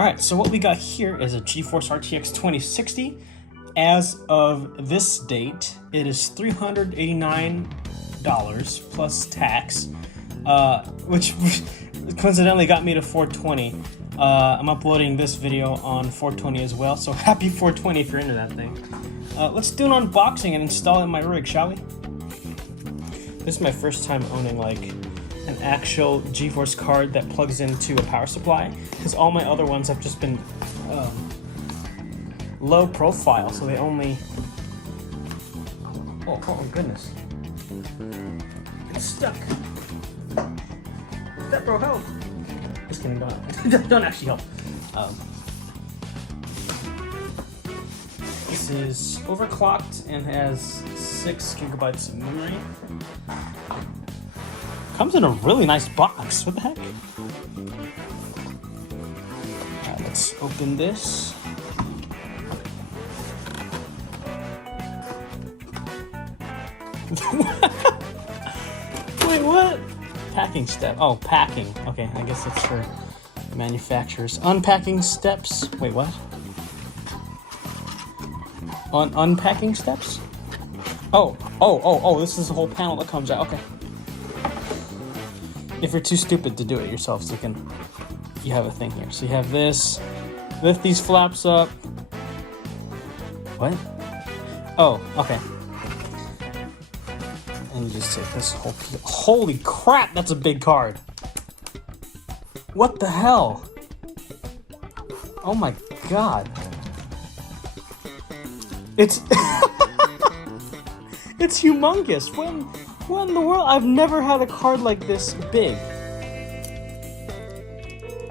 Alright, so what we got here is a GeForce RTX 2060. As of this date, it is $389 plus tax, which coincidentally got me to 420. I'm uploading this video on 420 as well, so happy 420 if you're into that thing. Let's do an unboxing and install it in my rig, shall we? This is my first time owning like an actual GeForce card that plugs into a power supply, because all my other ones have just been low profile, so they only... Oh goodness. It's stuck. That bro, help! Just kidding, don't actually help. This is overclocked and has 6 gigabytes of memory. Comes in a really nice box. What the heck? Alright, let's open this. Wait, what? Packing step. Oh, packing. Okay, I guess that's for manufacturers. Unpacking steps. Wait, what? Unpacking steps? Oh, this is the whole panel that comes out. Okay. If you're too stupid to do it yourself, so you have a thing here. So you have this, lift these flaps up. What? Oh, okay. And you just take this whole piece. Holy crap, that's a big card. What the hell? Oh my god. It's it's humongous. What in the world? I've never had a card like this big.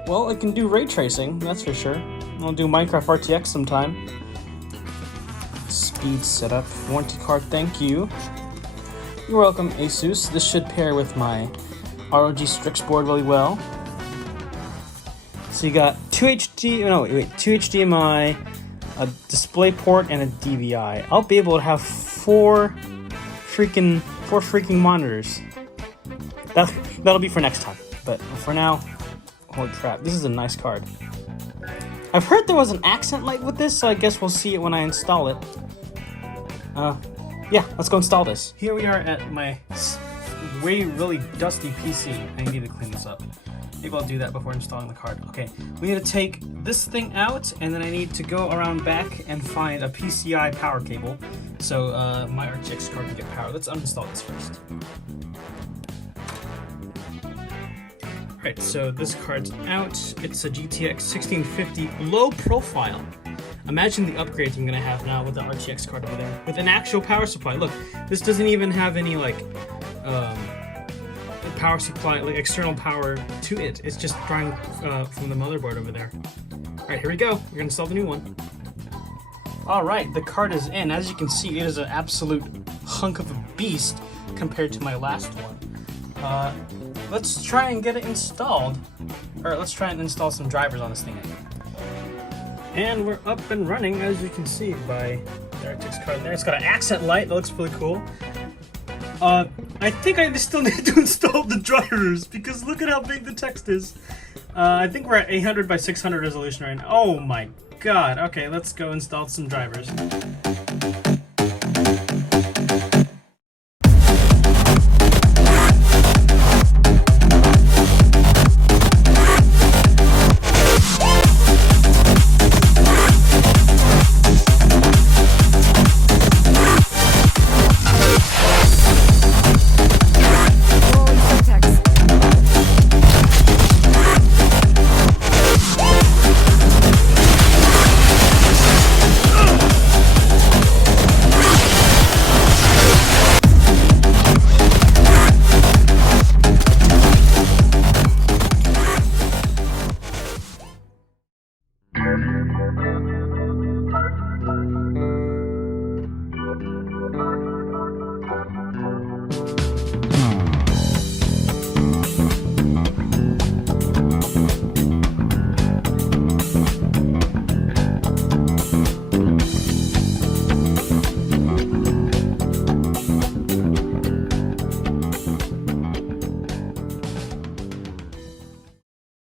Well, it can do ray tracing, that's for sure. I'll do Minecraft RTX sometime. Speed setup, warranty card, thank you. You're welcome, Asus. This should pair with my ROG Strix board really well. So you got two HDMI, a display port, and a DVI. I'll be able to have four freaking monitors. That'll be for next time. But for now, holy crap, this is a nice card. I've heard there was an accent light with this, so I guess we'll see it when I install it. Yeah, let's go install this. Here we are at my really dusty PC. I need to clean this up. Maybe I'll do that before installing the card. Okay, we need to take this thing out, and then I need to go around back and find a PCI power cable, so my RTX card can get power. Let's uninstall this first. Alright, so this card's out. It's a GTX 1650 low profile. Imagine the upgrades I'm gonna have now with the RTX card over there, with an actual power supply. Look, this doesn't even have any like power supply, like external power to it. It's just drawing from the motherboard over there. Alright, here we go. We're gonna install the new one. Alright, the card is in. As you can see, it is an absolute hunk of a beast compared to my last one. Let's try and get it installed. Or let's try and install some drivers on this thing. And we're up and running, as you can see by the RTX card there. It's got an accent light that looks really cool. I think I still need to install the drivers, because look at how big the text is. I think we're at 800 by 600 resolution right now. Oh my god. Okay, let's go install some drivers.